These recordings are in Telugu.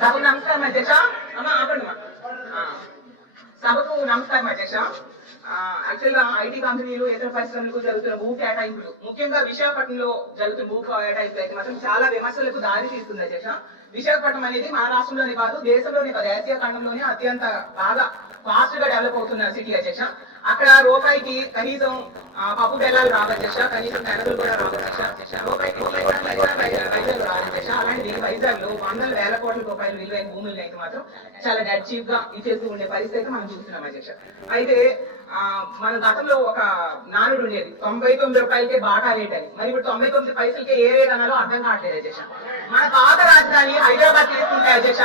సభకు నమస్కారం అధ్యక్ష. ఆపండి సభకు నమస్కారం అధ్యక్ష. యాక్చువల్ గా ఐటీ కంపెనీలు ఇతర పరిశ్రమలకు జరుగుతున్న భూ కేటాయింపులు, ముఖ్యంగా విశాఖపట్నంలో జరుగుతున్న భూ కేటాయింపులు అయితే మాత్రం చాలా విమర్శలకు దారి తీస్తుంది అధ్యక్ష. విశాఖపట్నం అనేది మన రాష్ట్రంలోనే కాదు, దేశంలోనే కాదు, ఆసియా ఖండంలోనే అత్యంత బాగా ఫాస్ట్ గా డెవలప్ అవుతున్న సిటీ అధ్యక్ష. అక్కడ రూపాయికి కనీసం పప్పు బెల్లాలు రావు అధ్యక్ష, కనీసం తెరలు కూడా రావు అధ్యక్ష. రూపాయికి వైజాగ్ రాదు అధ్యక్ష. అలాంటిది వైజాగ్ లో వందల వేల కోట్ల రూపాయలు విలువైన భూములను అయితే మాత్రం చాలా డెడ్ చీప్ గా ఇచ్చేస్తూ ఉండే పరిస్థితి మనం చూస్తున్నాం అధ్యక్ష. అయితే మన గతంలో ఒక నానుడు ఉండేది, 99 రూపాయలకే బాటా రేట్ అని. మరి ఇప్పుడు 99 పైసలకే ఏ రేట్ అన్నారో అర్థం కావట్లేదు అధ్యక్ష. మన పాత రాజధాని హైదరాబాద్ తీసుకుంటే అధ్యక్ష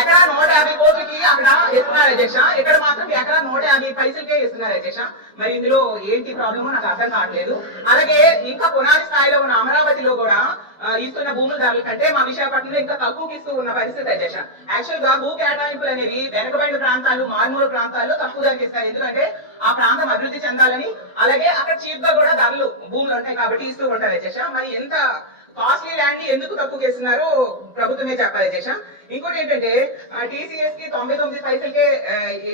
ఎకరా 150 కోట్లకి అక్కడ ఇస్తున్నారు అధ్యక్ష. ఇక్కడ మాత్రం ఎకరా 150 పైసలకే ఇస్తున్నారు అధ్యక్ష. మరి ఇందులో ఏంటి ప్రాబ్లమో నాకు అర్థం కావట్లేదు. అలాగే ఇంకా పునాది స్థాయిలో ఉన్న అమరావతిలో కూడా ఇస్తున్న భూముల ధరల కంటే మా విశాఖపట్నంలో ఇంకా తక్కువకి ఇస్తూ ఉన్న పరిస్థితి అధ్యక్ష. యాక్చువల్ గా భూ కేటాయింపులు అనేవి వెనుకబడిన ప్రాంతాలు, మారుమూల ప్రాంతాల్లో తక్కువ ధరకి ఇస్తారు. ఎందుకంటే ఆ ప్రాంతం అభివృద్ధి చెందాలని, అలాగే అక్కడ చీప్ గా కూడా ధరలు భూములు ఉంటాయి కాబట్టి ఇస్తూ ఉంటారు అధ్యక్ష. మరి ఎంత కాస్ట్లీ ల్యాండ్ ఎందుకు తక్కువ చేస్తున్నారో ప్రభుత్వమే చెప్పాలి అధ్యక్ష. ఇంకోటి ఏంటంటే టీసీఎస్ కి 99 పైసలకే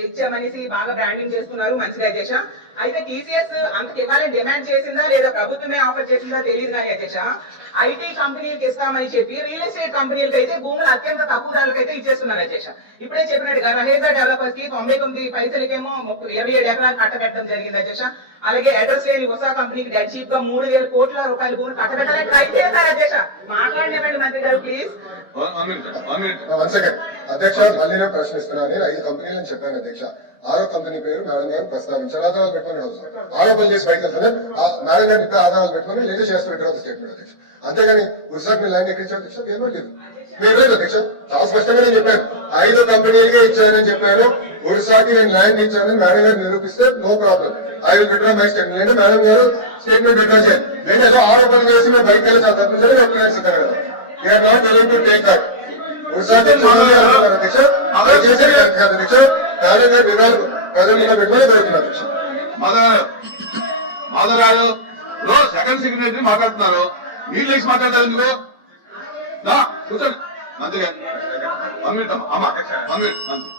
ఇచ్చామనేసి బాగా బ్రాండింగ్ చేస్తున్నారు, మంచిది అధ్యక్ష. అయితే టీసీఎస్ అంతకు ఇవ్వాలని డిమాండ్ చేసిందా లేదా ప్రభుత్వమే ఆఫర్ చేసిందా తెలియదు కానీ అధ్యక్ష, ఐటీ కంపెనీలకు ఇస్తామని చెప్పి రియల్ ఎస్టేట్ కంపెనీలకు అయితే భూములు అత్యంత తక్కువ ధరలకు అయితే ఇచ్చేస్తున్నారు అధ్యక్ష. ఇప్పుడే చెప్పినట్టుగా రహేజా డెవలపర్స్ కి 99 పైసలకేమో 27 ఎకరాలు కట్టబెట్టడం జరిగింది అధ్యక్ష. అలాగే అడ్రస్ లేని ఉషా కంపెనీకి డెడ్ చీప్ గా 3000 కోట్ల రూపాయల భూములు కట్టబెట్టాలని ట్రై చేశారు అధ్యక్ష. మాట్లాడినవ్వండి మంత్రి గారు ప్లీజ్. అధ్యక్ష మళ్ళీ నేను ప్రశ్నిస్తున్నాను. 5 కంపెనీలను చెప్పాను అధ్యక్ష. 6వ కంపెనీ పేరు మేడం గారు ప్రస్తావించారు. ఆధారాలు పెట్టుకుని ఆరోపణలు చేసి బయట మేడం గారు ఇప్పుడు ఆధారాలు పెట్టుకుని లేదా చేస్తూ పెట్టడం స్టేట్మెంట్ అధ్యక్ష. అంతేగాని ఉత్సాహ్ మీ ల్యాండ్ ఎక్కించారు అధ్యక్ష, ఏమో లేదు. మీరు లేదు అధ్యక్ష, చాలా స్పష్టంగా నేను చెప్పాను 5 కంపెనీలుగా ఇచ్చానని చెప్పాను. ఒరిస్సాకి నేను ల్యాండ్ ఇచ్చానని మేడం గారు నిరూపిస్తే no problem, I will withdraw my statement. లేదా మేడం గారు స్టేట్మెంట్ విత్డ్రా చేయాలి. లేదా ఏదో ఆరోపణలు చేసి మేము బయటకు వెళ్ళి చాలా తప్పించాలి చెప్పడానికి సిద్ధంగా కదా. We are not willing to take that. ఒరిస్సాకి అధ్యక్ష అధ్యక్ష మేడం గారు విధాలు ప్రజల మీద పెట్టుకుని జరుగుతున్నారు అధ్యక్ష. మాధవరావు సెకండ్ సెక్రటరీ మాట్లాడుతున్నారు, మీరు లేచి మాట్లాడతారు ఎందుకు? కూర్చోండి మంత్రి గారు 1 మినిట్ అమ్మా 1 మినిట్ మంత్రి.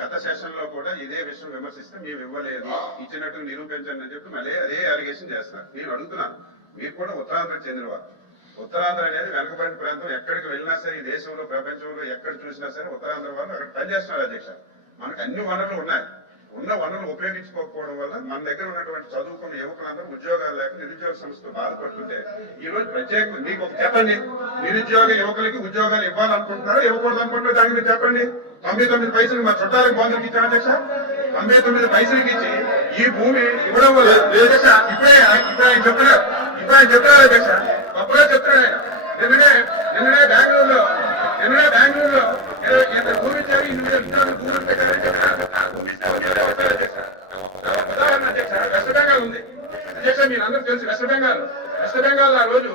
గత సెషన్ లో కూడా ఇదే విషయం విమర్శిస్తే మేము ఇవ్వలేదు, ఇచ్చినట్టు నిరూపించండి అని చెప్పి మళ్ళీ అదే అలిగేషన్ చేస్తున్నారు. నేను అడుగుతున్నాను, మీరు కూడా ఉత్తరాంధ్రకు చెందినవారు. ఉత్తరాంధ్ర అనేది వెనకబడిన ప్రాంతం. ఎక్కడికి వెళ్ళినా సరే ఈ దేశంలో ప్రపంచంలో ఎక్కడ చూసినా సరే ఉత్తరాంధ్ర వాళ్ళు అక్కడ పనిచేస్తున్నారు అధ్యక్ష. మనకు అన్ని వనరులు ఉన్నాయి, ఉన్న వనరులు ఉపయోగించుకోకపోవడం వల్ల మన దగ్గర ఉన్నటువంటి చదువుకున్న యువకులందరూ ఉద్యోగాలు లేక నిరుద్యోగ సంస్థలు బాధపడుతుంటే ఈ రోజు ప్రత్యేకంగా మీకు చెప్పండి, నిరుద్యోగ యువకులకి ఉద్యోగాలు ఇవ్వాలనుకుంటున్నారో ఇవ్వకూడదు అనుకుంటున్నారు? దానికి మీరు చెప్పండి. 99 పైసలు మా చుట్టాలకు బాంధులకి ఇచ్చాం అధ్యక్ష. 99 పైసలకి ఇచ్చి ఈ భూమి ఇవ్వడం వల్ల అధ్యక్ష ఇప్పుడే ఆయన చెప్తున్నారు అధ్యక్ష, తప్పుగా చెప్తున్నాడు. నిన్ననే బెంగళూరులో ఎంత భూమి ఇచ్చారు, 8 భూములు పెట్టారని చెప్పారు. ఉదాహరణ అధ్యక్ష వెస్ట్ బెంగాల్ ఉంది అధ్యక్ష, మీరు అందరూ తెలుసు. వెస్ట్ బెంగాల్ ఆ రోజు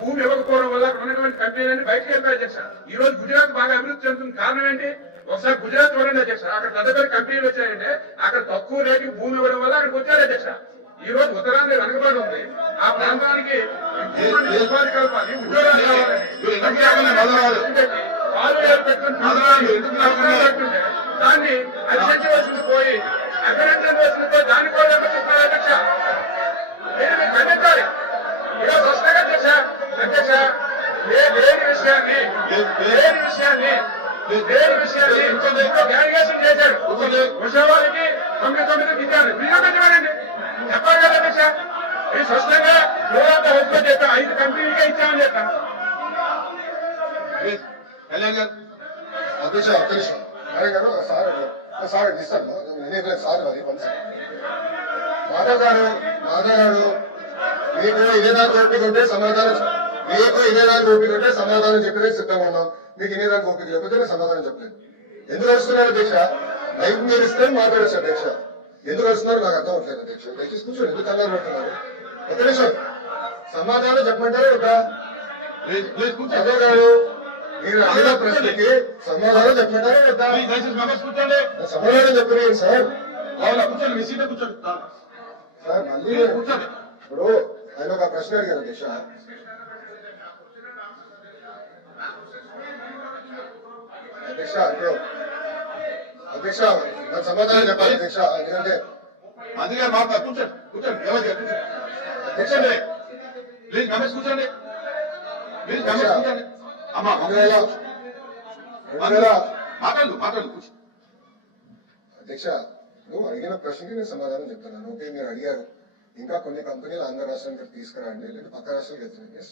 భూమి ఇవ్వకపోవడం వల్ల అక్కడ ఉన్నటువంటి కంపెనీలన్నీ బయటకు వెళ్తాయి అధ్యక్ష. ఈ రోజు గుజరాత్ బాగా అభివృద్ధి చెందుతుంది. కారణం ఏంటి? ఒకసారి గుజరాత్ చూడండి అధ్యక్ష, అక్కడ పెద్ద పెద్ద కంపెనీలు వచ్చాయంటే అక్కడ తక్కువ రేటుకి భూమి ఇవ్వడం వల్ల అక్కడికి వచ్చారు అధ్యక్ష. ఈ రోజు ఉత్తరాంధ్ర వెనుకబడి ఉంది, ఆ ప్రాంతానికి ఉపాధి కల్పాలి, ఉద్యోగాలు కావాలని దాన్ని అధ్యక్షించవలసింది పోయి అభినందించవలసింది పోయి దాన్ని కూడా చెప్పారు అధ్యక్ష. నేను మీకు ఖండించాలి ఈరోజు వస్తాగా అధ్యక్ష. లేని విషయాన్ని గ్యారిగేషన్ చేశాడు. ఉషావారికి 99 ఇచ్చారు, నిరూపించమనండి చెప్పారు కదా అధ్యక్ష. ఇది స్పష్టంగా రోజంతా ఒప్పుకొని చెప్పాం, 5 కంపెనీలకే ఇచ్చామని చెప్పాం అధ్యక్ష. అధ్యక్ష మేడం గారు సార్ ఇస్తాను సార్ అది మాధవ్ గారు మీకు ఇదే దానికి ఓపిక ఉంటే సమాధానం చెప్పితే సిద్ధంగా ఉన్నాం. మీకు ఇదే దానికి ఓపిక లేకపోతే సమాధానం చెప్పలేదు. ఎందుకు వస్తున్నారు అధ్యక్ష? లైఫ్ మీరు ఇస్తే మాట్లాడచ్చు అధ్యక్ష. ఎందుకు వస్తున్నారు నాకు అర్థం అవట్లేదు అధ్యక్ష. దయచేసి కూర్చోండి, ఎందుకు కన్నారు పెడుతున్నారు? ఒక నిమిషం సమాధానం చెప్పమంటారు కదా అదే గారు. మీరు అడిగిన ప్రశ్నకి సమాధానం చెప్పమంటారా కదా? సమాధానం చెప్పలేదు సార్. కూర్చోండి, మీ సీట్లో కూర్చోండి సార్. మళ్ళీ కూర్చోండి. ఇప్పుడు ఆయన ఒక ప్రశ్న అడిగారు అధ్యక్ష. అధ్యక్ష నాకు సమాధానం చెప్పాలి అధ్యక్ష, ఎందుకంటే అందుకే మాట్లాడు. కూర్చోండి కూర్చోండి, ఎవరు కూర్చోండి. కూర్చోండి ప్లీజ్, రమేష్ కూర్చోండి ప్లీజ్, రమేష్ కూర్చోండి. అమ్మా మాట్లాడు మాట్లాడు కూర్చో. అధ్యక్ష నువ్వు అడిగిన ప్రశ్నకి నేను సమాధానం చెప్తున్నాను. ఓకే, మీరు అడిగారు ఇంకా కొన్ని కంపెనీలు ఆంధ్ర రాష్ట్రానికి తీసుకురండి లేదా పక్క రాష్ట్రాలకు వెళ్తున్నాయి.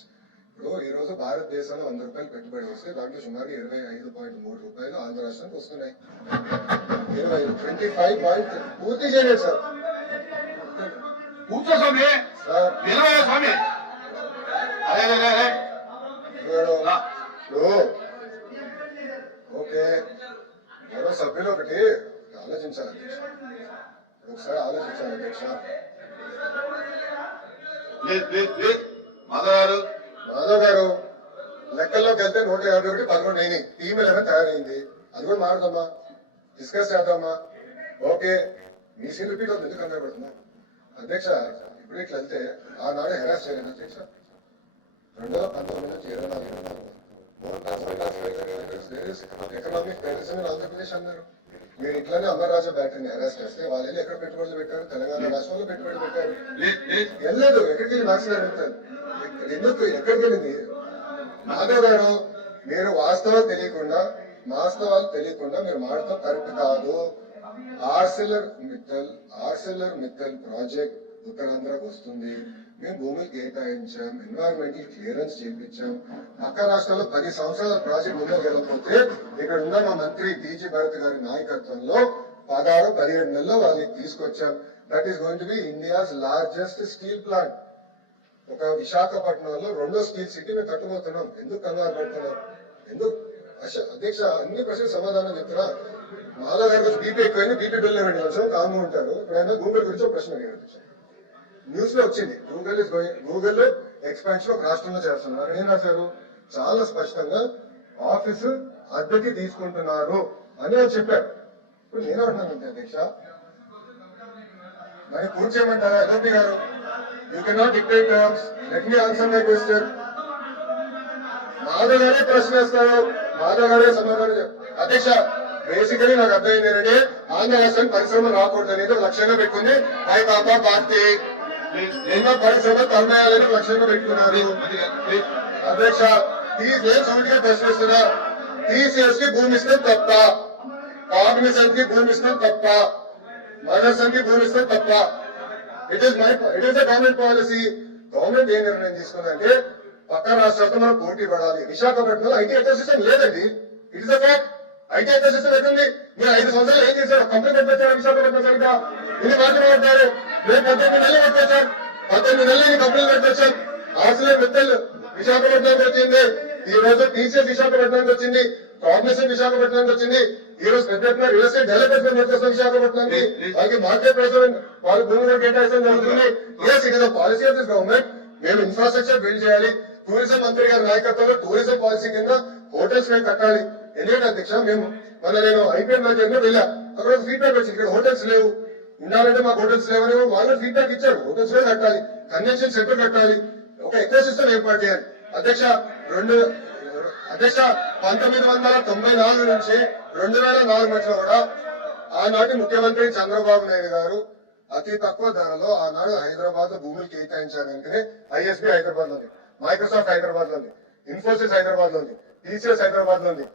ఇప్పుడు ఈ రోజు భారతదేశంలో 100 రూపాయలు పెట్టుబడి వస్తే దాంట్లో సుమారు 25.3 రూపాయలు ఆంధ్ర రాష్ట్రానికి వస్తున్నాయి. 25 పూర్తి చేయలేదు సార్. కూర్చో స్వామి, సార్ నిలవయ్యా స్వామి. అరే అరే అరే ఇప్పుడు ఓకే, మరో సభ్యులు ఒకటి ఆలోచించాలి అధ్యక్ష, ఒకసారి ఆలోచించాలి అధ్యక్ష. Please please please Madhav Madhav గారు లెక్కల్లోకి వెళ్తే 151 11 అయినాయి. టీమ్ 11 తయారైంది, అది కూడా మారుదామా, డిస్కస్ చేద్దామా? ఓకే, మీ సీన్ రిపీట్ అవుతుంది, ఎందుకు కంగారు పడుతున్నా అధ్యక్ష? ఇప్పుడు ఇట్లా వెళ్తే ఆనాడు హెరాస్ చేయలేదు అధ్యక్ష. 2019 నుంచి 24 ఎకనామిక్ టెర్రరిజం ఆంధ్రప్రదేశ్ అన్నారు. మీరు ఇట్లానే అమర్రాజా బ్యాటరీని హెరాస్ చేస్తే వాళ్ళు ఎక్కడ పెట్టుబడులు పెట్టారు? తెలంగాణ రాష్ట్రంలో పెట్టుబడులు పెట్టారు. వెళ్ళలేదు, ఎక్కడికి వెళ్ళి మ్యాక్స్ అడుగుతారు, ఎందుకు ఎక్కడికి వెళ్ళింది? మాధవ్ గారు మీరు వాస్తవాలు తెలియకుండా మీరు మాట్లాడటం కరెక్ట్ కాదు. ఆర్సిలర్ మిత్తల్ ప్రాజెక్ట్ ఉత్తరాంధ్రకు వస్తుంది, మేము భూములు కేటాయించాం, ఎన్వైరన్మెంటల్ క్లియరెన్స్ చేయించాం. పక్క రాష్ట్రాల్లో 10 సంవత్సరాల ప్రాజెక్ట్ ముందుకు వెళ్ళకపోతే ఇక్కడ ఉన్న మా మంత్రి టీజీ భరత్ గారి నాయకత్వంలో 16-17 నెలల్లో వాళ్ళని తీసుకొచ్చాం. That is going to be India's largest steel plant. ఒక విశాఖపట్నంలో 2వ స్టీల్ సిటీ మేము కట్టుబోతున్నాం. ఎందుకు కంగారు పడుతున్నాం? ఎందుకు అధ్యక్ష? అన్ని ప్రశ్నలు సమాధానం చెప్తున్నా. మాధవ్ గారి బీపీ ఎక్కువైంది, బీపీ బిల్ 2 లక్షలు కాము ఉంటారు. ఇప్పుడైనా గూగుల్ గురించి ఒక ప్రశ్న అడిగారు అధ్యక్ష. న్యూస్ లో వచ్చింది, గూగుల్ ఎక్స్పాన్షన్ ఒక రాష్ట్రంలో చేస్తున్నారు. ఏం రాశారు? చాలా స్పష్టంగా ఆఫీసు అద్దెకి తీసుకుంటున్నారు అని వాళ్ళు చెప్పారు. ఇప్పుడు నేనేమంటున్నాను అధ్యక్ష, మరి పూర్తి చేయమంటారా ఎల్ఓపి గారు? You cannot dictate terms. Let me answer my question. Madhav గారే ప్రశ్న వేస్తారు, మాధవ్ గారే సమాధానం చెప్తారు. అధ్యక్ష బేసికలీ నాకు అర్థమైంది ఏంటంటే ఆంధ్ర రాష్ట్రానికి పరిశ్రమలు రాకూడదు అనేది ఒక లక్ష్యంగా పెట్టుకుంది వైకాపా పార్టీ. ఎన్నో పరిశ్రమలు తరమేయాలని లక్ష్యంగా పెట్టుకున్నారు. అధ్యక్ష నేను సూటిగా ప్రశ్నిస్తున్నా, టీసీఎస్ కి భూమి ఇస్తే తప్ప, కాగ్నిసెంట్ కి భూమి ఇస్తే తప్ప, మదర్సన్ కి భూమి ఇస్తే తప్ప? It is the government policy. Government ఏ నిర్ణయం తీసుకుందంటే పక్క రాష్ట్రాలతో మనం పోటీ పడాలి. విశాఖపట్నంలో ఐటీ ఎకోసిస్టమ్ లేదండి, it is a fact. IT ecosystem ఎక్కడుంది? మీరు 5 సంవత్సరాలు ఏం చేశారు? కంపెనీ పెట్టారు విశాఖపట్నం సరిగ్గా, ఇది మాట్లాడతారు. మేము 18 నెలలు పెట్టేశారు, 18 నెలలు కంపెనీలు పెట్టేశారు. ఆర్సిలర్ మిత్తల్ విశాఖపట్నానికి వచ్చింది, ఈ రోజు టీసీఎస్ విశాఖపట్నానికి వచ్చింది, కాగ్నిసెంట్ విశాఖపట్నానికి వచ్చింది. ఈ రోజు పెద్ద ఎత్తున రియల్ ఎస్టేట్ డెవలపర్స్ వచ్చేస్తాం విశాఖపట్నానికి. వాళ్ళకి మార్కెట్ ప్రైస్ వాళ్ళ భూమిలో కేటాయించడం జరుగుతుంది. Yes, it is the policy of this government. మేము ఇన్ఫ్రాస్ట్రక్చర్ బిల్డ్ చేయాలి. టూరిజం మంత్రి గారి నాయకత్వంలో టూరిజం పాలసీ కింద హోటల్స్ మేము కట్టాలి. ఎందుకంటే అధ్యక్ష మేము నేను ఐపీఎల్ మ్యాచ్ వెళ్ళా, అక్కడ ఫీడ్బ్యాక్ వచ్చింది, ఇక్కడ హోటల్స్ లేవు, ఉండాలంటే మాకు హోటల్స్ లేవని వాళ్ళు ఫీడ్బ్యాక్ ఇచ్చారు. హోటల్స్ లో కట్టాలి, కన్వెన్షన్ సెంటర్ కట్టాలి, ఒక ఎకో సిస్టమ్ ఏర్పాటు చేయాలి. అధ్యక్ష 1994 నుంచి 2004 మధ్యలో కూడా ఆనాటి ముఖ్యమంత్రి చంద్రబాబు నాయుడు గారు అతి తక్కువ ధరలో ఆనాడు హైదరాబాద్ భూములు కేటాయించారు. వెంటనే ఐఎస్బీ హైదరాబాద్ లో ఉంది, మైక్రోసాఫ్ట్ హైదరాబాద్ లో ఉంది, ఇన్ఫోసిస్ హైదరాబాద్ లో ఉంది, టీసీఎస్ హైదరాబాద్ లో ఉంది.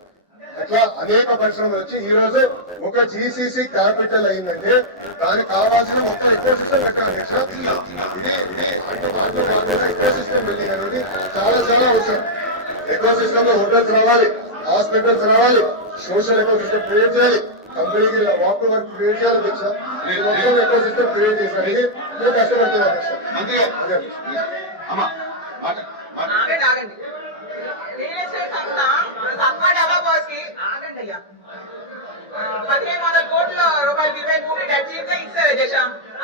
అట్లా అనేక పరిశ్రమలు వచ్చి ఈ రోజు ఒక జీసీసీ క్యాపిటల్ అయిందంటే దానికి కావాల్సిన మొత్తం ఎకో సిస్టమ్ పెట్టాలి. ఎకో సిస్టమ్ బిల్డింగ్ అనేది చాలా చాలా అవసరం. ఎకో సిస్టమ్ లో హోటల్స్ రావాలి, హాస్పిటల్స్ రావాలి, సోషల్ ఎకో సిస్టమ్ క్రియేట్ చేయాలి, కంపెనీకి వాక్ వర్క్ క్రియేట్ చేయాలి. అధ్యక్ష మొత్తం ఎకో సిస్టమ్ క్రియేట్ చేసడానికి మేము కష్టపడుతున్నాం అధ్యక్ష. ఆగండి. రియల్ ఎస్టేట్ సంస్థ సత్వా డెవలపర్స్ కి ఆగండి అయ్యా 1500 కోట్ల రూపాయల విలువైన భూమి డెట్ ఇస్తారు అధ్యక్ష.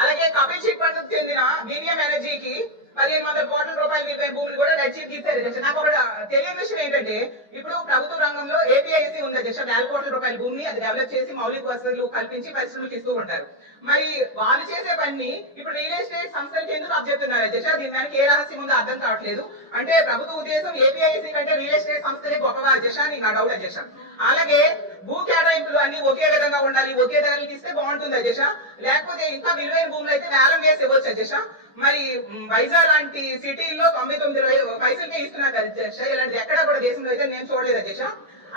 అలాగే కపిల్ షిప్ కు చెందిన బీవీఎం ఎనర్జీకి 1500 కోట్ల రూపాయల విలువైన భూమిని కూడా డెట్ ఇస్తారు అధ్యక్ష. నాకు ఒక తెలియని విషయం ఏంటంటే ఇప్పుడు ప్రభుత్వ రంగంలో ఏపీఐసి ఉంది అధ్యక్ష, 1,000 కోట్ల రూపాయల భూమిని అది డెవలప్ చేసి మౌలిక వసతులు కల్పించి పరిశ్రమలకు ఇస్తూ ఉంటారు. మరి వాళ్ళు చేసే పని ఇప్పుడు రియల్ ఎస్టేట్ సంస్థలకి ఎందుకు అభ్యర్థున్నారు అధ్యక్ష? దీని దానికి ఏ రహస్యం ఉందో అర్థం కావట్లేదు. అంటే ప్రభుత్వ ఉద్దేశం ఏపీఐసి కంటే రియల్ ఎస్టేట్ సంస్థలే గొప్పవా అధ్యక్ష అని నా డౌట్ అధ్యక్ష. అలాగే భూ కేటాయింపులు అన్ని ఒకే విధంగా ఉండాలి, ఒకే ధరలు ఇస్తే బాగుంటుంది అధ్యక్ష. లేకపోతే ఇంకా విలువైన భూములు అయితే వేలం వేసి ఇవ్వచ్చు అధ్యక్ష. మరి వైజాగ్ లాంటి సిటీల్లో 99 పైసలకే ఇస్తున్నారు అధ్యక్ష. ఇలాంటిది ఎక్కడా కూడా దేశంలో అయితే నేను చూడలేదు అధ్యక్ష.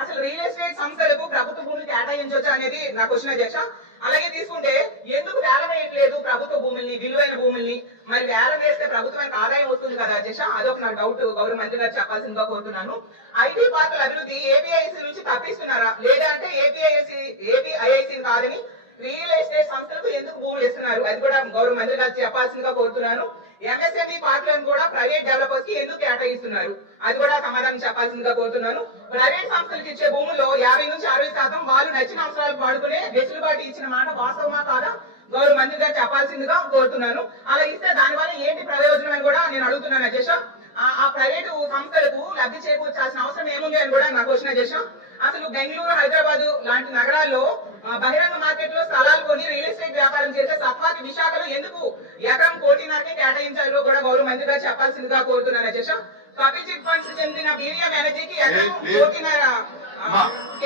అసలు రియల్ ఎస్టేట్ సంస్థలకు ప్రభుత్వ భూములు కేటాయించవచ్చు అనేది నా క్వశ్చన్ అధ్యక్ష. అలాగే తీసుకుంటే ఎందుకు వేలం వేయట్లేదు ప్రభుత్వ భూముల్ని, విలువైన భూముల్ని? మరి వేలం వేస్తే ప్రభుత్వానికి ఆదాయం వస్తుంది కదా అధ్యక్ష, అదొక నా డౌట్. గౌరవ మంత్రి గారు చెప్పాల్సిందిగా కోరుతున్నాను. ఐటీ పార్కుల అభివృద్ధి ఏపీఐసి నుంచి తప్పిస్తున్నారా, లేదా అంటే ఏపీఐఐసి కాదని రియల్ ఎస్టేట్ సంస్థలకు ఎందుకు భూములు ఇస్తున్నారు, అది కూడా గౌరవ మంత్రి గారు చెప్పాల్సిందిగా కోరుతున్నాను. ఎంఎస్ఎంఈ పార్కులను కూడా ప్రైవేట్ డెవలపర్స్ కి ఎందుకు కేటాయిస్తున్నారు, అది కూడా సమాధానం చెప్పాల్సిందిగా కోరుతున్నాను. ప్రైవేట్ సంస్థలకు ఇచ్చే భూముల్లో 50 నుంచి 60% వాళ్ళు నచ్చిన అవసరాలకు వాడుకునే వెసులుబాటు ఇచ్చిన మాట వాస్తవమా కాదా గౌరవ మంత్రి గారు చెప్పాల్సిందిగా కోరుతున్నాను. అలా ఇస్తే దానివల్ల ఏంటి ప్రయోజనం అని కూడా నేను అడుగుతున్నాను అధ్యక్ష. ఆ ప్రైవేటు సంస్థలకు లబ్ధి చేకూర్చాల్సిన అవసరం ఏముంది అని కూడా నా క్వశ్చన్ అధ్యక్ష. అసలు బెంగళూరు, హైదరాబాద్ లాంటి నగరాల్లో బహిరంగ మార్కెట్ లో స్థలాలు కొని రియల్ ఎస్టేట్ వ్యాపారం చేసే సత్వాకి విశాఖలో ఎందుకు ఎకరం 1.5 కేటాయించాలో కూడా గౌరవ మంత్రి గారు చెప్పాల్సిందిగా కోరుతున్నాను అధ్యక్ష. కపిల్ చిట్ ఫండ్స్ చెందిన వీరియం ఎనర్జీకి ఎకరం 1.5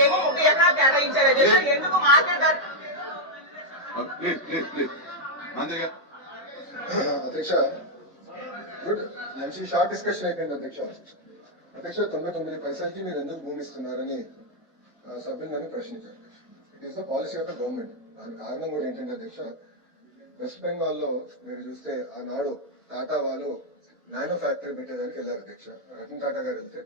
ఏమో 30 ఎకరాలు కేటాయించారు అధ్యక్ష. ఎందుకు మార్కెట్ ధర? ప్లీజ్ మంత్రి గారు. అధ్యక్ష, గుడ్, మంచి షార్ట్ డిస్కషన్ అయిపోయింది అధ్యక్ష. అధ్యక్ష, 99 పైసలకి మీరు ఎందుకు భూమి ఇస్తున్నారని సభ్యులు నన్ను ప్రశ్నించారు. It is the policy of the government. దాని కారణం కూడా ఏంటంటే అధ్యక్ష, వెస్ట్ బెంగాల్ లో మీరు చూస్తే ఆనాడు టాటా వాళ్ళు నానో ఫ్యాక్టరీ పెట్టేదానికి వెళ్ళారు అధ్యక్ష. రతన్ టాటా గారు వెళ్తే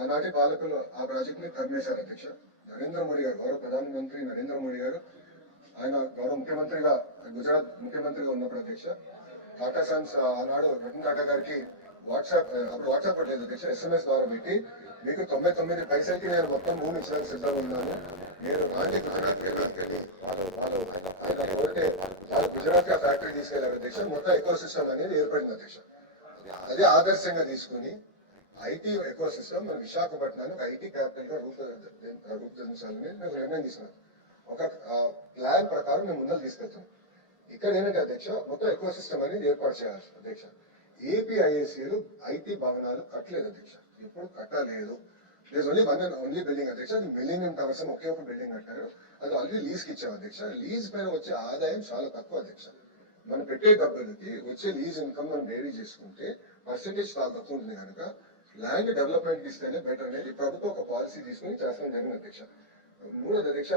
ఆనాటి పాలకులు ఆ ప్రాజెక్ట్ ని తరిమేశారు అధ్యక్ష. నరేంద్ర మోడీ గారు, గౌరవ ప్రధానమంత్రి నరేంద్ర మోడీ గారు, ఆయన గౌరవ ముఖ్యమంత్రిగా, గుజరాత్ ముఖ్యమంత్రిగా ఉన్నప్పుడు అధ్యక్ష, టాటా సన్స్ ఆనాడు రతన్ టాటా గారికి అప్పుడు వాట్సాప్ లేదు అధ్యక్ష, SMS ద్వారా పెట్టి మీకు 99 పైసలకి నేను మొత్తం భూమి ఇచ్చడానికి సిద్ధంగా ఉన్నాను, నేను రాండి గుజరాత్ వెళ్ళి ఆయన కోరితే వాళ్ళు గుజరాత్ కి ఆ ఫ్యాక్టరీ తీసుకెళ్లారు అధ్యక్ష. మొత్తం ఎకో సిస్టమ్ అనేది ఏర్పడింది అధ్యక్ష. అదే ఆదర్శంగా తీసుకుని ఐటీ ఎకో సిస్టమ్ మన విశాఖపట్నానికి ఐటీ క్యాపిటల్ గా రూపొందించాలని మేము నిర్ణయం తీసుకున్నాం. ఒక ప్లాన్ ప్రకారం మేము ముందర తీసుకెళ్తాం. ఇక్కడ ఏంటంటే అధ్యక్ష, మొత్తం ఎకో సిస్టమ్ అనేది ఏర్పాటు చేయాలి అధ్యక్ష. ఏపీఐఏసీలు ఐటీ భవనాలు కట్టలేదు అధ్యక్ష, ఎప్పుడు కట్టలేదు. ఓన్లీ బిల్డింగ్ అధ్యక్ష. అది మిలీనియం టవర్స్ ఒకే ఒక బిల్డింగ్ కట్టారు. అది ఆల్రెడీ లీజ్ కి ఇచ్చాం అధ్యక్ష. లీజ్ పైన వచ్చే ఆదాయం చాలా తక్కువ అధ్యక్ష. మనం పెట్టే డబ్బులకి వచ్చే లీజ్ ఇన్కమ్ మనం వేరీ చేసుకుంటే పర్సెంటేజ్ చాలా తక్కువ ఉంటుంది కనుక ల్యాండ్ డెవలప్మెంట్ ఇస్తేనే బెటర్ అనేది ప్రభుత్వం ఒక పాలసీ తీసుకుని చేస్తాం జరిగింది అధ్యక్ష. మూడోది అధ్యక్ష,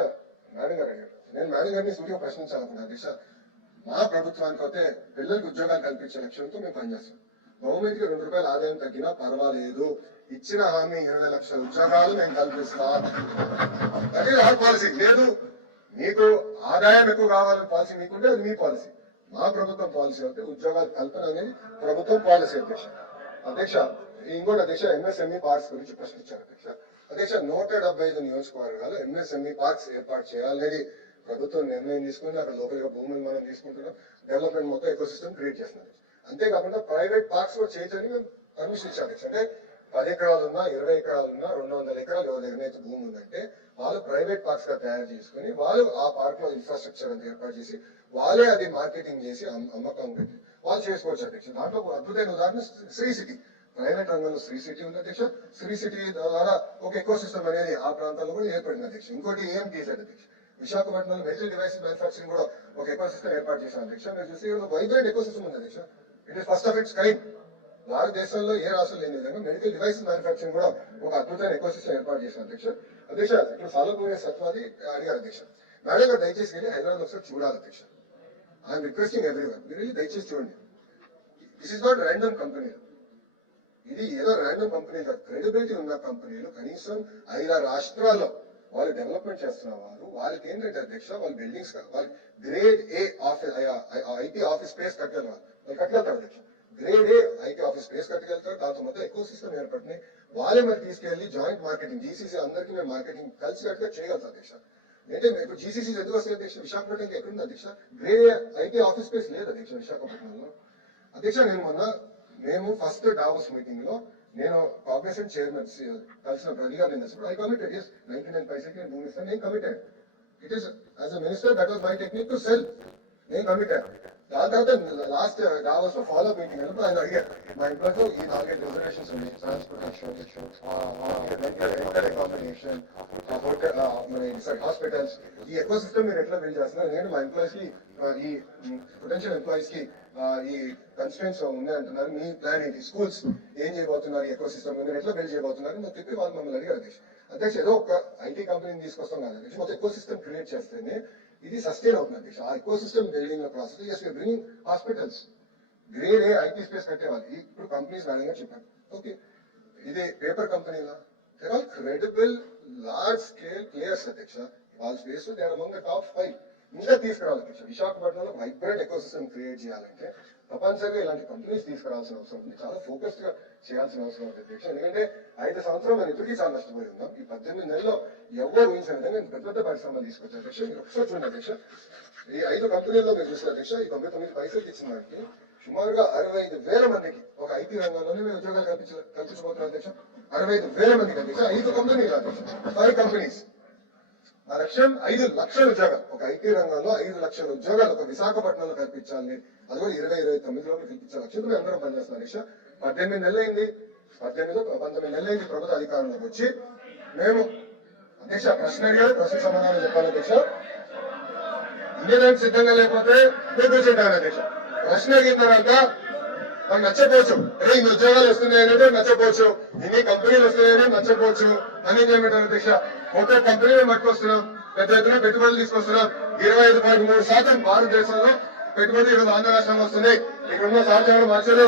మేడం గారు అడిగారు, నేను మేడం గారిని సూటిగా ప్రశ్నించాలనుకున్నాను అధ్యక్ష. మా ప్రభుత్వానికి అయితే పిల్లలకు ఉద్యోగాలు కల్పించే లక్ష్యంతో మేము పనిచేస్తాం. గవర్నమెంట్ కి 2 రూపాయల ఆదాయం తగ్గినా పర్వాలేదు, ఇచ్చిన హామీ 20 లక్షల ఉద్యోగాలు మేము కల్పిస్తాం. అదే ఆ పాలసీ లేదు. మీకు ఆదాయం ఎక్కువ కావాలని పాలసీ మీకుంటే అది మీ పాలసీ. మా ప్రభుత్వం పాలసీ అయితే ఉద్యోగాలు కల్పన అనేది ప్రభుత్వం పాలసీ అధ్యక్ష. అధ్యక్ష, ఇంకోటి అధ్యక్ష, ఎంఎస్ఎంఈ పార్క్స్ గురించి ప్రశ్నించారు అధ్యక్ష. అధ్యక్ష, 175 నియోజకవర్గాలు ఎంఎస్ఎంఈ పార్క్స్ ఏర్పాటు చేయాలనేది ప్రభుత్వం నిర్ణయం తీసుకుని అక్కడ లోకల్గా భూములు మనం తీసుకుంటున్నాం. డెవలప్మెంట్ మొత్తం ఎకో సిస్టమ్ క్రియేట్ చేస్తున్నారు. అంతేకాకుండా ప్రైవేట్ పార్క్స్ కూడా చేయొచ్చని మేము పర్మిషన్ ఇచ్చాం అధ్యక్ష. అంటే 10 ఎకరాలు ఉన్నా, 20 ఎకరాలు ఉన్నా, 200 ఎకరాలు ఎవరి దగ్గర అయితే భూమి ఉందంటే వాళ్ళు ప్రైవేట్ పార్క్స్ గా తయారు చేసుకుని వాళ్ళు ఆ పార్క్ లో ఇన్ఫ్రాస్ట్రక్చర్ అంతా ఏర్పాటు చేసి వాళ్ళే అది మార్కెటింగ్ చేసి అమ్మకం పెట్టి వాళ్ళు చేసుకోవచ్చు అధ్యక్ష. దాంట్లో అద్భుతమైన ఉదాహరణ శ్రీ సిటీ. ప్రైవేట్ రంగంలో శ్రీ సిటీ ఉంది అధ్యక్ష. శ్రీ సిటీ ద్వారా ఒక ఎకో సిస్టమ్ అనేది ఆ ప్రాంతాల్లో కూడా ఏర్పడింది అధ్యక్ష. ఇంకోటి ఏఎంటీఎస్ అధ్యక్ష, విశాఖపట్నంలో మెడికల్ డివైసెస్ మ్యానుఫాక్చరింగ్ కూడా ఒక ఎకో సిస్టమ్ ఏర్పాటు చేశారు అధ్యక్ష. మీరు చూసి వైబ్రెంట్ ఎకో సిస్టమ్ ఉంది అధ్యక్ష. It is first of it's kind. భారతదేశంలో ఏ రాష్ట్రం లేని విధంగా మెడికల్ డివైసెస్ మ్యానుఫాక్చరింగ్ కూడా ఒక అద్భుతమైన ఎకో సిస్టమ్ ఏర్పాటు చేశారు అధ్యక్ష. అధ్యక్ష, ఇప్పుడు సాలపూరే సత్వాది అడిగారు అధ్యక్ష. మేడం గారు దయచేసి వెళ్ళి హైదరాబాద్ ఒకసారి చూడాలి అధ్యక్ష. ఐఎమ్ రిక్వెస్టింగ్ ఎవ్రీవన్, మీరు వెళ్ళి దయచేసి చూడండి. This is not random company. ఇది ఏదో ర్యాండమ్ కంపెనీ కాదు. క్రెడిబిలిటీ ఉన్న కంపెనీలు కనీసం 5 రాష్ట్రాల్లో వాళ్ళు డెవలప్మెంట్ చేస్తున్న వాళ్ళకి ఏంటంటే అధ్యక్ష, వాళ్ళ బిల్డింగ్స్ వాళ్ళు grade A office IT office space కట్టగలరు. వాళ్ళు కట్టగలుగుతారు అధ్యక్ష. Grade A IT office space కట్టగలుగుతారు. దాంతో మొత్తం ఎకో సిస్టమ్ ఏర్పడుతుంది. వాళ్ళే మరి తీసుకెళ్లి జాయింట్ మార్కెటింగ్, జీసీసీ అందరికీ మేము మార్కెటింగ్ కలిసి కట్టుగా చేయగలుగుతాం అధ్యక్ష. అంటే ఇప్పుడు జీసీసీ ఎందుకు వస్తాయి అధ్యక్ష? విశాఖపట్నం ఎక్కడుంది అధ్యక్ష? గ్రేడ్ ఐటీ ఆఫీస్ స్పేస్ లేదు అధ్యక్ష విశాఖపట్నంలో. అధ్యక్ష, మేము ఫస్ట్ డావోస్ మీటింగ్ లో నేను కాగ్నిసెంట్ చైర్మన్ కలిసిన ప్రతిగా ఐ కమిటెడ్ 99 పైసలకి నేను భూమి ఇస్తాను. నేను committed. It is as a minister that was my technique to cell. నేను కమిటెడ్. దాని తర్వాత లాస్ట్ దావోస్ లో ఫాలో మీటింగ్ అయినప్పుడు ఆయన అడిగారు మా ఇంట్లో ఈ 4 రిజర్వేషన్స్ ఉన్నాయి, ట్రాన్స్పోర్టేషన్, అకామిడేషన్, హాస్పిటల్స్, ఈ ఎకో సిస్టమ్ మీరు ఎట్లా బిల్డ్ చేస్తున్నారు, ఎందుకంటే మా ఎంప్లాయీస్ కి ఈ పొటెన్షియల్ ఎంప్లాయీస్ కి ఈ కన్స్టెంట్స్ ఉన్నాయి అంటున్నారు, మీ ప్లాన్ ఏంటి, స్కూల్స్ ఏం చేయబోతున్నారు, ఎకో సిస్టమ్ మీరు ఎట్లా బిల్డ్ చేయబోతున్నారు అని చెప్పి వాళ్ళు మమ్మల్ని అడిగారు అధ్యక్ష. అధ్యక్ష ఏదో ఒక ఐటీ కంపెనీని తీసుకొస్తాం కాదు అధ్యక్ష, మొత్తం ఎకో సిస్టమ్ క్రియేట్ చేస్తేనే ఇది సస్టైన్ అవుతుంది అధ్యక్ష. ఆ ecosystem building process as we bringing hospitals, grade A IT space కట్టేవాళ్ళు ఇప్పుడు కంపెనీస్ మేడంగా చెప్పారు. ఓకే, ఇది పేపర్ కంపెనీలా, they are credible large scale players అధ్యక్ష. వాళ్ళ space they are among the top 5. ఇంకా తీసుకురావాలి అధ్యక్ష. విశాఖపట్నంలో వైబ్రెంట్ ఎకో సిస్టమ్ క్రియేట్ చేయాలంటే తప్పనిసరిగా ఇలాంటి కంపెనీస్ తీసుకురావాల్సిన అవసరం ఉంది, చాలా ఫోకస్డ్ గా చేయాల్సిన అవసరం ఉంది అధ్యక్ష. ఎందుకంటే 5 సంవత్సరాలు మనం ఇప్పటికీ చాలా నష్టపోయి ఉన్నాం. ఈ 18 నెలల్లో ఎవరు ఊహించిన విధంగా పెద్ద పెద్ద పరిశ్రమలు తీసుకొచ్చారు అధ్యక్ష. మీరు ఒకసారి చూడండి అధ్యక్ష, ఈ 5 కంపెనీల్లో మీరు చూసిన అధ్యక్ష, ఈ 99 పైసలు ఇచ్చిన వారికి సుమారుగా 65,000 మందికి ఒక ఐటీ రంగంలోనే మేము ఉద్యోగాలు కల్పించబోతున్నాం అధ్యక్ష. 65,000 మందికి అధ్యక్ష, 5 కంపెనీలు అధ్యక్ష, 5 కంపెనీస్. ఆ లక్ష్యం 5 లక్షల ఉద్యోగాలు, ఒక ఐటీ రంగంలో 5 లక్షల ఉద్యోగాలు ఒక విశాఖపట్నంలో కల్పించాలి. అది కూడా 2029లో కల్పించాలి లక్ష్యంతో మేము అందరం పనిచేస్తున్నాం అధ్యక్ష. 18 నెలలైంది, 19 నెలలైంది ప్రభుత్వ అధికారంలోకి వచ్చి. మేము అధ్యక్ష ప్రశ్న అడిగారు, ప్రశ్న సమాధానం చెప్పాలి అధ్యక్ష. ఇండియన్ సిద్ధంగా లేకపోతే మేము కూర్చుంటాను అధ్యక్ష. ప్రశ్న అడిగిన తర్వాత నాకు నచ్చపోవచ్చు, అదే ఇన్ని ఉద్యోగాలు వస్తున్నాయని నచ్చపోవచ్చు, ఇన్ని కంపెనీలు వస్తున్నాయని నచ్చపోవచ్చు అని ఏమంటారు అధ్యక్ష. ఒక్కొక్క కంపెనీ మేము పట్టుకొస్తున్నాం, పెద్ద ఎత్తున పెట్టుబడులు తీసుకొస్తున్నాం. 25.3% భారతదేశంలో పెట్టుబడులు ఈరోజు ఆంధ్ర రాష్ట్రంలో వస్తున్నాయి. ఇక్కడ ఉన్న సహచరులు మార్చలు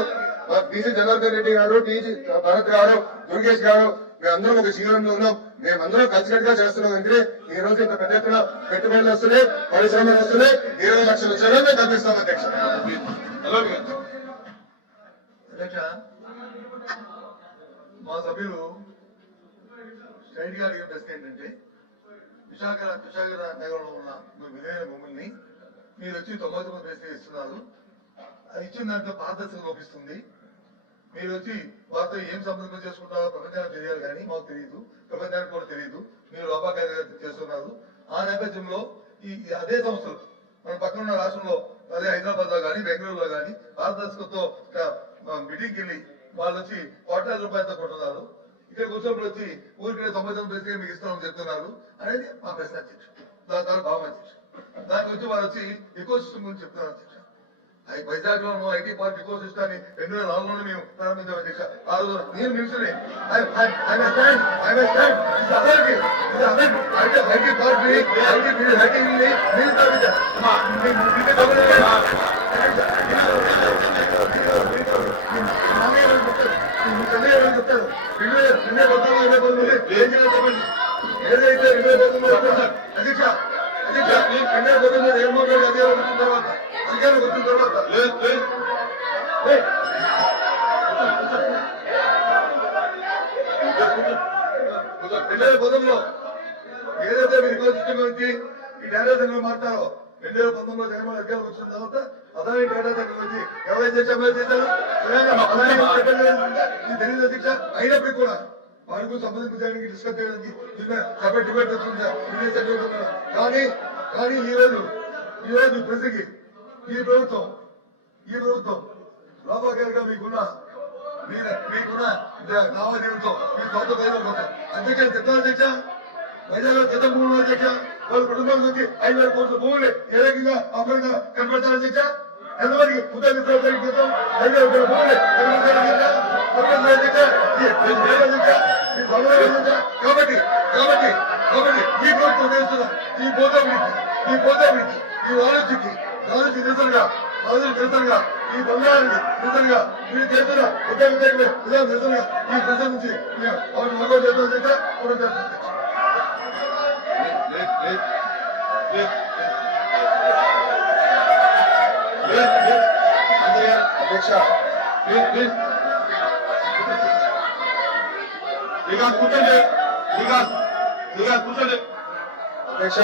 బీసీ జనార్దన్ రెడ్డి గారు, టీజీ భరత్ గారు, దుర్గేష్ గారు, మేమందరం ఒక జీవనంలో ఉన్నాం. మేమందరం కలిసికట్టుగా చేస్తున్నాం. అంటే ఈ రోజు ఇంత పెద్ద ఎత్తున పెట్టుబడులు వస్తున్నాయి, పరిశ్రమలు వస్తున్నాయి, 20 లక్షల ఉద్యోగాలు మేము కల్పిస్తాం అధ్యక్ష. అధ్యక్ష, మా సభ్యులు స్ట్రైట్ గా అడిగిన ప్రశ్న ఏంటంటే, విశాఖ నగరంలో ఉన్న విలువైన భూముల్ని మీరు వచ్చి 99 ప్రశ్న ఇస్తున్నారు. అది ఇచ్చిన దాంట్లో పారదర్శకత లోపిస్తుంది. మీరు వచ్చి వారితో ఏం సంబంధం చేసుకుంటారో ప్రపంచానికి తెలియాలి, కానీ మాకు తెలియదు, ప్రపంచానికి కూడా తెలియదు. మీరు లోపాకారి చేస్తున్నారు. ఆ నేపథ్యంలో ఈ అదే సంస్థలు మన పక్కన ఉన్న రాష్ట్రంలో, అదే హైదరాబాద్ లో కానీ బెంగళూరులో కానీ పారదర్శకతతో మీటింగ్కి వెళ్ళి వాళ్ళు వచ్చి కోట్లాది రూపాయలతో కొంటున్నారు. ఇక్కడ కూర్చోప్పుడు వచ్చి ఊరికి 99 ప్రశ్న మీకు ఇస్తామని చెప్తున్నారు అనేది మా ప్రశ్న అధ్యక్ష. దాని ద్వారా భావం అధ్యక్ష. దానికి వచ్చి వాళ్ళు వచ్చి ఎకో సిస్టమ్ గురించి చెప్తున్నారు అధ్యక్ష. వైజాగ్ లోను ఐటీ పార్క్ ఎకో సిస్టమ్ 2004లోనే మేము ప్రారంభించాం అధ్యక్ష. ఆ రోజు నేను నిల్చుని ఐటీ పార్క్ చెప్తారు. 2019 ఏదైతే 2019 అధ్యక్ష అధ్యక్ష 2019 జగన్మోహన్ రెడ్డి అధికారం వచ్చిన తర్వాత అధికారం వచ్చిన తర్వాత 2019లో ఏదైతే మీరు ఎకో సిస్టమ్ గురించి ఈ డేటా సెంటర్ మాట్లాడారో 2019లో జగన్మోహన్ అధికారం వచ్చిన తర్వాత అదాని డేటా సెంటర్ గురించి ఎవరైతే అమలు చేశారు తెలియదు అధ్యక్ష. అయినప్పటికీ కూడా వారికి సంబంధించడానికి డిస్కస్ చేయడానికి సపరేట్ డిబేట్ వస్తుంది. కానీ ఈ రోజు ప్రజకి ఈ ప్రభుత్వం లోపాకారిగా మీకున్న లావాదేవీలతో మీ సొంత ప్రయోజనం కోసం అధ్యక్ష చెప్తారు అధ్యక్ష. వైజాగ్ పెద్ద భూములు అధ్యక్ష, వాళ్ళ కుటుంబం నుంచి 5,000 కోట్ల భూములు ఏ రకంగా అపరంగా కనబడతారు అధ్యక్ష. ఎంతమందికి ఉద్యోగ క్రితం 5,000 కోట్ల భూములు కాబట్టి ఈ ప్రభుత్వం చేస్తున్న ఈ పోతామిడికి ఈ ఆలోచనకి నిరసనగా ఈ బంగారానికి నిరసనగా మీరు చేస్తున్న ఉద్యోగ నిరసనగా ఈ ప్రజల నుంచి మగవ చేస్తున్న అధ్యక్ష కూర్చోండి కూర్చోండి అధ్యక్ష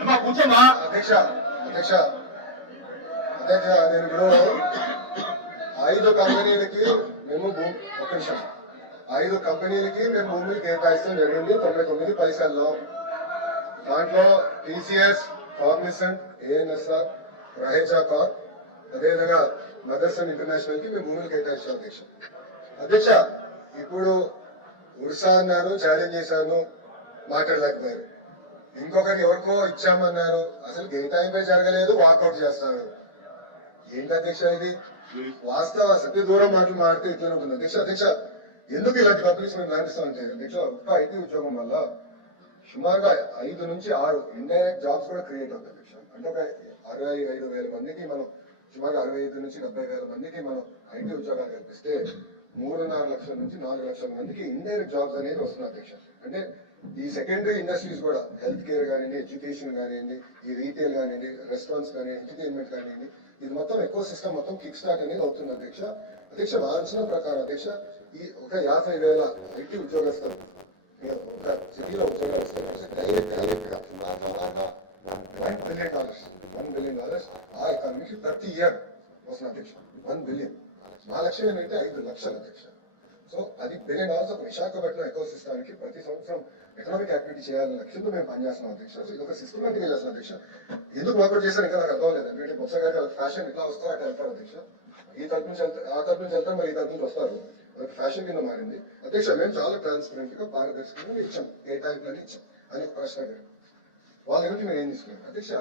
అమ్మా కూర్చోమ్మా. అధ్యక్ష నేను ఇప్పుడు 5 కంపెనీలకి మేము ఒక నిమిషం 5 కంపెనీలకి మేము భూములు కేటాయిస్తాం జరిగింది 99 పైసల్లో. దాంట్లో TCS, Cognizant, ANSR, Raheja Kaur, అదేవిధంగా మదర్సన్ ఇంటర్నేషనల్ కి మేము భూములు కేటాయించాం అధ్యక్ష. అధ్యక్ష, ఇప్పుడు ఉర్సా అన్నారు, ఛాలెంజ్ చేశాను, మాట్లాడలేకపోయారు. ఇంకొకరికి ఎవరికో ఇచ్చామన్నారు, అసలు కేటాయింపే జరగలేదు, వాకౌట్ చేస్తున్నారు. ఏంటి అధ్యక్ష ఇది? వాస్తవ సత్య దూరం మాటలు మాడితే ఇట్లనే ఉంటుంది అధ్యక్ష. అధ్యక్ష, ఎందుకు ఇలాంటి కంపెనీస్ మేము ప్లానిస్తామంటే అధ్యక్ష, ఒక్క ఐటీ ఉద్యోగం వల్ల సుమారుగా 5 నుంచి 6 ఇండైరెక్ట్ జాబ్స్ కూడా క్రియేట్ అవుతాయి అధ్యక్ష. అంటే ఒక 65,000 మందికి మనం సుమారుగా 65 నుంచి 70,000 మందికి మనం ఐటీ ఉద్యోగాలు కల్పిస్తే 3.5 లక్షల నుంచి 4 లక్షల మందికి ఇండైరెక్ట్ జాబ్స్ అనేది వస్తున్నాయి అధ్యక్ష. అంటే ఈ సెకండరీ ఇండస్ట్రీస్ కూడా హెల్త్ కేర్ కానివ్వండి, ఎడ్యుకేషన్ కానివ్వండి, ఈ రీటైల్ కానివ్వండి, రెస్టారెంట్స్ కానివ్వండి, ఎంటర్టైన్మెంట్ కానివ్వండి, ఇది మొత్తం ఎక్కువ సిస్టమ్ మొత్తం కిక్ స్టార్ట్ అనేది అవుతుంది అధ్యక్ష. అధ్యక్ష, మా అంచనా ప్రకారం అధ్యక్ష, ఈ ఒక 50,000 ఐటీ ఉద్యోగస్తులు ఒక సిటీలో ఉద్యోగాలు వస్తే డైరెక్ట్ గా $1 బిలియన్ ఆ ఎకానమీకి ప్రతి ఇయర్ వస్తుంది అధ్యక్ష. 1 బిలియన్. మా లక్ష్యం ఏంటంటే 5 లక్షలు అధ్యక్ష. సో అది $1 బిలియన్ ఒక విశాఖపట్నం ఎకో సిస్టానికి ప్రతి సంవత్సరం ఎకనామిక్ యాక్టివిటీ చేయాలని లక్ష్యంతో మేము పనిచేస్తున్నాం అధ్యక్ష. సో ఇది ఒక సిస్టమేటిక్ గా చేస్తున్నాం అధ్యక్ష. ఎందుకు వర్కౌట్ చేశారు ఇంకా నాకు అర్థం లేదు. ఎందుకంటే బొత్స గారి ఫ్యాషన్ ఇట్లా వస్తారు, అట్లా వెళ్తారు అధ్యక్ష. ఈ తరపు నుంచి ఆ తరపు నుంచి వెళ్తారు, మరి ఈ తరపు నుంచి వస్తారు. అది ఫ్యాషన్ కింద మారింది అధ్యక్ష. మేము చాలా ట్రాన్స్పరెంట్ గా పారదర్శకంగా ఇచ్చాం, కేటాయింపులని ఇచ్చాం అని ఒక ప్రశ్న అడిగారు. వాళ్ళ గురించి మేము ఏం తీసుకున్నాం అధ్యక్ష?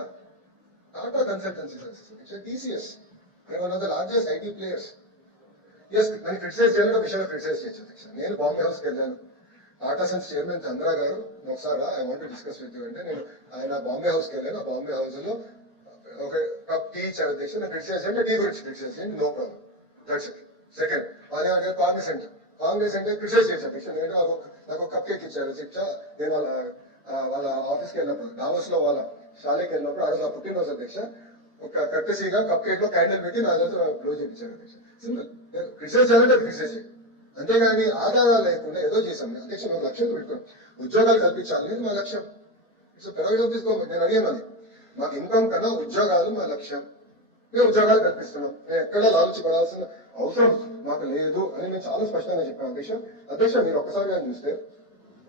టాటా కన్సల్టెన్సీ సర్వీసెస్ అధ్యక్ష, TCS, one of the largest IT players. Yes, నేను క్రిటిసైజ్ చేయాలి, ఒక విషయంలో క్రిటిసైజ్ చేయొచ్చు అధ్యక్ష. నేను బాంబే హౌస్కి వెళ్ళాను, టాటా సన్స్ చైర్మన్ చంద్ర గారు ఒకసారి I want discuss with you అంటే నేను ఆయన బాంబే హౌస్కి వెళ్ళాను. ఆ బాంబే హౌస్ లో ఒక కప్ టీ ఇచ్చారు అధ్యక్ష. నేను క్రిటిసైజ్ అంటే టీ గురించి క్రిటిసైజ్ చేయండి, no problem, that's it. Second, వాళ్ళు కాంగ్రెస్ అంటే క్రిటిసైజ్ చేశారు అధ్యక్ష. ఎందుకంటే నాకు కప్ కేక్ ఇచ్చారు అధ్యక్ష. నేను వాళ్ళ ఆఫీస్కి వెళ్ళినప్పుడు, డావోస్ లో వాళ్ళ షాలేకి వెళ్ళినప్పుడు, ఆ రోజు నా పుట్టినరోజు అధ్యక్ష, ఒక కర్టసీగా కప్ కేక్ లో క్యాండిల్ పెట్టి నా దగ్గర బ్లో చేయించారు అధ్యక్ష. సింపుల్. క్రిటిసైజ్ చేయాలంటే క్రిటిసైజ్ చేయండి, అంతేగాని ఆధారాలు లేకుండా ఏదో చేశాం. అధ్యక్ష, మేము లక్ష్యం పెట్టుకోండి, ఉద్యోగాలు కల్పించాలి అనేది మా లక్ష్యం. ఇట్స్ పెరగడం తీసుకో. నేను అడిగాను, అది మాకు ఇన్కమ్ కన్నా ఉద్యోగాలు మా లక్ష్యం, మేము ఉద్యోగాలు కల్పిస్తున్నాం, మేము ఎక్కడ లాలచి పడాల్సిన అవసరం మాకు లేదు అని మేము చాలా స్పష్టంగా చెప్పాం అధ్యక్ష. అధ్యక్ష, మీరు ఒక్కసారిగా చూస్తే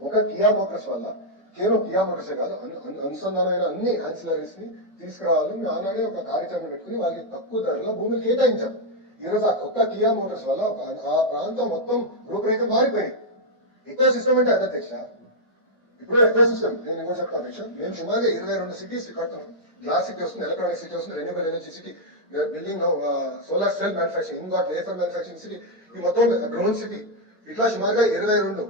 ఒక కియా మోటార్స్ వల్ల కేవలం కియా మోటార్సే కాదు, అనుసంధానమైన అన్ని యాన్సిలరీస్ ని తీసుకురావాలని మేము ఆనాడే ఒక కార్యాచరణ పెట్టుకుని వాళ్ళకి తక్కువ ధరలో భూమిని కేటాయించాం. ఈ రోజు ఆ ఒక్క కియా మోటార్స్ వల్ల ఆ ప్రాంతం మొత్తం రూపురేఖ మారిపోయింది. ఎకో సిస్టమ్ అంటే అదే అధ్యక్ష. ఇప్పుడు ఎకో సిస్టమ్ నేను ఇంకో చెప్తాను అధ్యక్ష. మేము సుమారుగా 22 సిటీస్ కడుతున్నాం. గ్లాస్ సిటీ వస్తుంది, ఎలక్ట్రానిక్ సిటీ వస్తుంది, renewable energy city, building solar cell manufacturing, ingot wafer manufacturing city, ఈ మొత్తం డ్రోన్ సిటీ, ఇట్లా సుమారుగా 22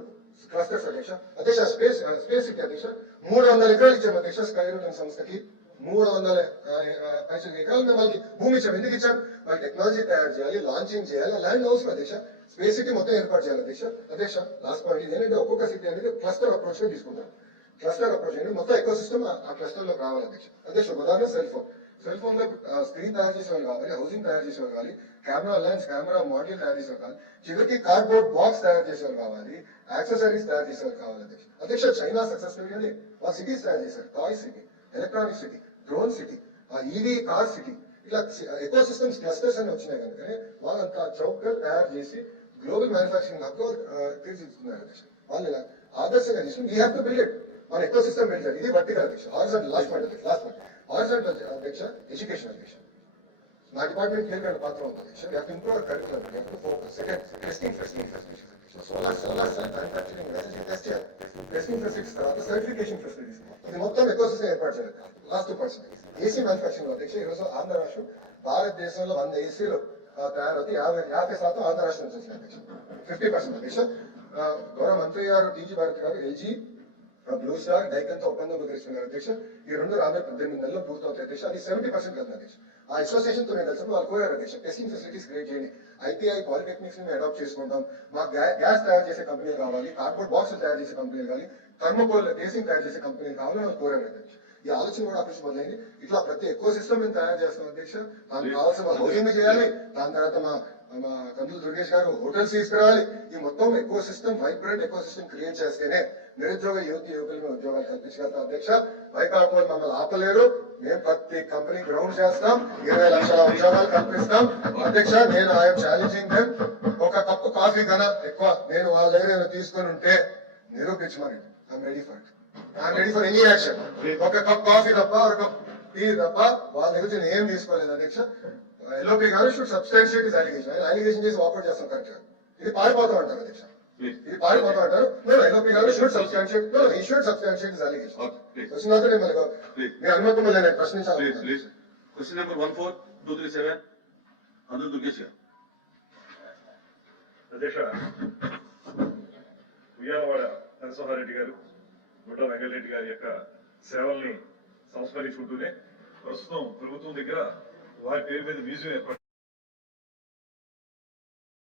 క్లస్టర్స్ అధ్యక్ష. అధ్యక్ష, స్పేస్ సిటీ అధ్యక్ష 300 ఎకరాలు ఇచ్చాము అధ్యక్ష. స్కైరూట్ అనే సంస్థకి 300 ఎకరాలు మేము వాళ్ళకి భూమి ఇచ్చాం. ఎందుకు ఇచ్చాం? వాళ్ళకి టెక్నాలజీ తయారు చేయాలి, లాంచింగ్ చేయాలి, ల్యాండ్ అవసరం అధ్యక్ష. స్పేస్ సిటీ మొత్తం ఏర్పాటు చేయాలి అధ్యక్ష. అధ్యక్ష, లాస్ట్ పాయింట్ ఇది ఏంటంటే ఒక్కొక్క సిటీ అనేది క్లస్టర్ అప్రోచ్ గా తీసుకుంటాం. క్లస్టర్ అప్రోచ్ అంటే మొత్తం ఎకో సిస్టమ్ ఆ క్లస్టర్ లో రావాలి అధ్యక్ష. అధ్యక్ష, ఉదాహరణ సెల్ ఫోన్ లో స్క్రీన్ తయారు చేసేవాళ్ళు కావాలి, హౌసింగ్ తయారు చేసేవాళ్ళు కావాలి, కెమెరా లెన్స్, కెమెరా మాడ్యూల్ తయారు చేసేవాళ్ళు కావాలి, చివరికి కార్డ్బోర్డ్ బాక్స్ తయారు చేసేవాళ్ళు కావాలి, యాక్సెసరీస్ తయారు చేసేవాళ్ళు కావాలి అధ్యక్ష. అధ్యక్ష, చైనా సక్సెస్ఫుల్ గా వాళ్ళ సిటీస్ తయారు చేశారు, toy city, electronic city, drone city, EV car city, ఇట్లా ఎకో సిస్టమ్స్ క్లస్టర్స్ అని వచ్చినాయి కనుకనే వాళ్ళంతా చౌకగా తయారు చేసి గ్లోబల్ మ్యానుఫాక్చరింగ్ హబ్ తీర్చిదిద్దుతున్నారు అధ్యక్ష. వాళ్ళు ఇలా ఆదర్శంగా తీసుకుని we have to build it. మన ఎకో సిస్టమ్ బిల్డ్ చేయాలి. ఇది వర్టికల్ అధ్యక్ష. హారిజాంటల్ లాస్ట్ పాయింట్ హారిజాంటల్ అధ్యక్ష, ఎడ్యుకేషన్ అధ్యక్ష. నా డిపార్ట్మెంట్ కీలకమైన పాత్ర ఉంది అధ్యక్ష. You have to improve curriculum, you have to focus. Second, testing facilities, solar manufacturing test చేయాలి. టెస్టింగ్ ఫెసిలిటీస్ తర్వాత సర్టిఫికేషన్ ఫెసిలిటీస్, ఇది మొత్తం ఎకో సిస్టమ్ ఏర్పాటు చేయాలి. లాస్ట్ 2%. ఏసీ మ్యానుఫాక్చరింగ్ అధ్యక్ష, ఈరోజు ఆంధ్ర రాష్ట్రం భారతదేశంలో 100 ఏసీలు తయారవుతాయి, 50% ఆంధ్ర రాష్ట్రం నుంచి వచ్చినాయి అధ్యక్ష. 50% అధ్యక్ష. గౌరవ మంత్రి గారు టీజీ భారత్ గారు ఎల్జీ, బ్లూ స్టార్, డైకన్ తో ఒప్పందం కుదిరిస్తున్నారు అధ్యక్ష. ఈ రెండు రాబోయే 18 నెలల్లో పూర్తవుతాయి అధ్యక్ష. అది 70% వెళ్తుంది అధ్యక్ష. ఆ అసోసియేషన్ తో నేను కలిసి వాళ్ళు కోరారు అధ్యక్ష, టెస్టింగ్ ఫెసిలిటీస్ క్రియేట్ చేయండి, ఐటీఐ పాలిటెక్నిక్స్ ని అడాప్ట్ చేసుకుంటాం, మాకు గ్యాస్ తయారు చేసే కంపెనీలు కావాలి, కార్డ్బోర్డ్ బాక్స్ తయారు చేసే కంపెనీలు కావాలి, థర్మోకోల్ బేసింగ్ తయారు చేసే కంపెనీలు కావాలని వాళ్ళు కోరారు అధ్యక్ష. ఈ ఆలోచన కూడా ఆఫీస్ మొదలైంది. ఇట్లా ప్రతి ఎకో సిస్టమ్ మేము తయారు చేస్తాం అధ్యక్ష. దానికి కావాల్సిన హౌసింగ్ చేయాలి, దాని తర్వాత మా కందులు దుర్గేష్ గారు హోటల్స్ తీసుకురావాలి. ఈ మొత్తం eco system, vibrant eco system create చేస్తేనే నిరుద్యోగ యువకులకు ఉద్యోగాలు కల్పించగలుగుతాం అధ్యక్ష. వైకాపా మమ్మల్ని ఆపలేరు. మేము ప్రతి కంపెనీ గ్రౌండ్ చేస్తాం, 20 లక్షల ఉద్యోగాలు కల్పిస్తాం అధ్యక్ష. నేను ఐఎమ్ ఛాలెంజింగ్ దెమ్. ఒక కప్పు కాఫీ కన్నా ఎక్కువ నేను వాళ్ళ దగ్గర తీసుకొని ఉంటే నిరూపించమని I'm ready for it. I'm ready for any action. ఒక కప్ కాఫీ తప్ప, ఒక కప్ ఇది తప్ప వాళ్ళ దగ్గర నుంచి నేను ఏం తీసుకోలేదు అధ్యక్ష. ఎల్ఓపి గారు should substantiate is allegation. Allegation చేసి వాపస్ చేస్తాం కరెక్ట్ గా. ఇది పారిపోతాం అంటారు అధ్యక్ష. ఇది పారిపోతాం అంటారు. ఎల్ఓపి గారు should substantiate should substantiate is allegation. వచ్చినాక నేను మళ్ళీ మీ అనుమతి మళ్ళీ నేను ప్రశ్నించాలి. క్వశ్చన్ నెంబర్ 14237 అందులో దుర్గేష్ గారు. అధ్యక్ష, ఉయ్యాలవాడ నరసింహారెడ్డి గారు, గుడ్డ వెంకటరెడ్డి గారి యొక్క సేవల్ని సంస్మరించుకుంటూనే ప్రస్తుతం ప్రభుత్వం దగ్గర వారి పేరు మీద మ్యూజియం ఏర్పాటు